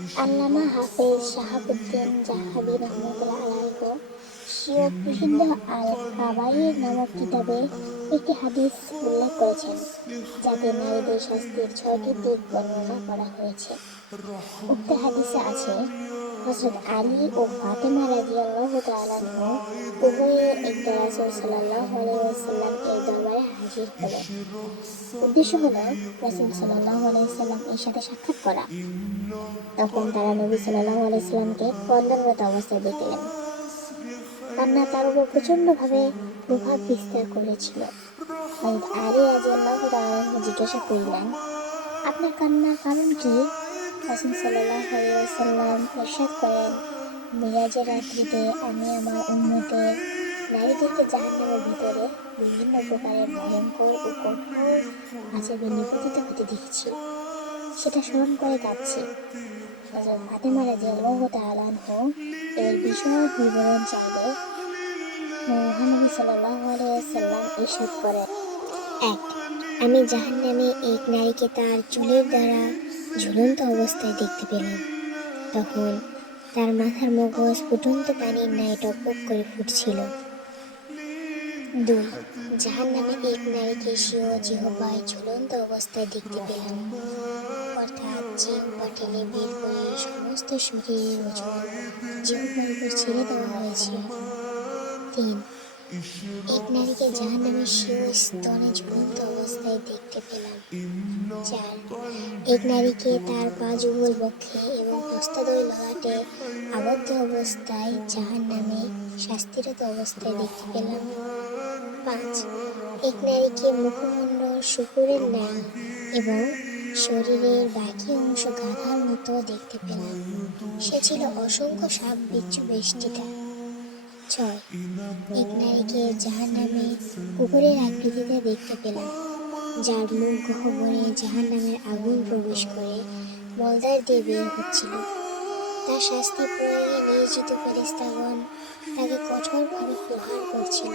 আল্লামা হাফেজ শাহাবুদ্দিন জাহাবি রহমতুল্লাহ আলাইহ স্বীয় প্রসিদ্ধ আল কাবাইর নামক কিতাবে একটি হাদিস উল্লেখ করেছেন, যাতে নারীদের শাস্তির ছয়টি দিক বর্ণনা করা হয়েছে। উক্ত হাদিসে আছে হজরত আলী ও ফাতেমা রাজিয়াল্লাহু তাআলাহু উভয়ে একদা রাসূল সাল্লাল্লাহু আলাইহি ওয়াসাল্লামের দরবারে হাজির হলো। উদ্দেশ্য হলো রাসূল সাল্লাল্লাহু আলাইহি ওয়াসাল্লাম এর সাথে সাক্ষাৎ করা। তখন তারা নবী সাল্লাল্লাহু আলাইহি সাল্লামকে বন্ধনরত অবস্থায় দেখলেন। কান্না তার উপর প্রচণ্ডভাবে প্রভাব বিস্তার করেছিল। হযরত আলী রাদিয়াল্লাহু তাআলা জিজ্ঞাসা করিলেন, আপনার কান্নার কারণ কি? রাসূল সাল্লাল্লাহু আলাইহি ওয়াসাল্লাম ইরশাদ করেন মিরাজের রাত্রিতে আমি আমার উম্মতের নারীদেরকে জাহান্নামের ভিতরে বিভিন্ন প্রকারের ভয়ঙ্কর ও কঠোর আজাবে নিপতিত হতে দেখেছি। সেটা স্মরণ করে কাঁদছি। হযরত ফাতেমা রাদিয়াল্লাহু তাআলা আনহু এর বিশদ বিবরণ চাইলে মহানবী সাল্লাল্লাহু ওয়াসাল্লাম ইরশাদ করেন। এক, আমি জাহান্নামে এক নারীকে তার চুলের দ্বারা ঝুলন্ত অবস্থায় দেখতে পেলাম। তখন তার মাথার মগজ ফুটন্ত পানির ন্যায় টকবক করে ফুটছিল। দুই, জাহান্নামে এক নারীকে স্বীয় জিহ্বায় ঝুলন্ত অবস্থায় দেখতে পেলাম অর্থাৎ জিহ্বা টেনে বের করে সমস্ত শরীরের ওজন জিহ্বার উপর ছেড়ে দেওয়া হয়েছে। তিন, এক নারীকে জাহান্নামের স্বীয় স্তনে ঝুলন্ত অবস্থায় দেখতে পেলাম চার, এক নারীকে তার পা যুগল বক্ষে এবং হস্তদয় ললাটে আবদ্ধ অবস্থায় জাহান নামে শাস্তিরত অবস্থায় দেখতে পেলাম। পাঁচ, এক নারীকে মুখমণ্ডল, শুকুরের ন্যায় এবং শরীরের বাকি অংশ গাধার মতো দেখতে পেলাম। সে ছিল অসংখ্য সাপ, বিচ্ছু বেষ্টিতা ছয়, এক নারীকে জাহান নামে কুকুরের আকৃতিতে দেখতে পেলাম, যার মুখ গহ্বরে জাহান নামের আগুন প্রবেশ করে মলদার দিয়ে বের হচ্ছিল। তার শাস্তি প্রয়োগে নিয়োজিত ফেরিস্তাগণ তাকে কঠোরভাবে প্রহার করছিল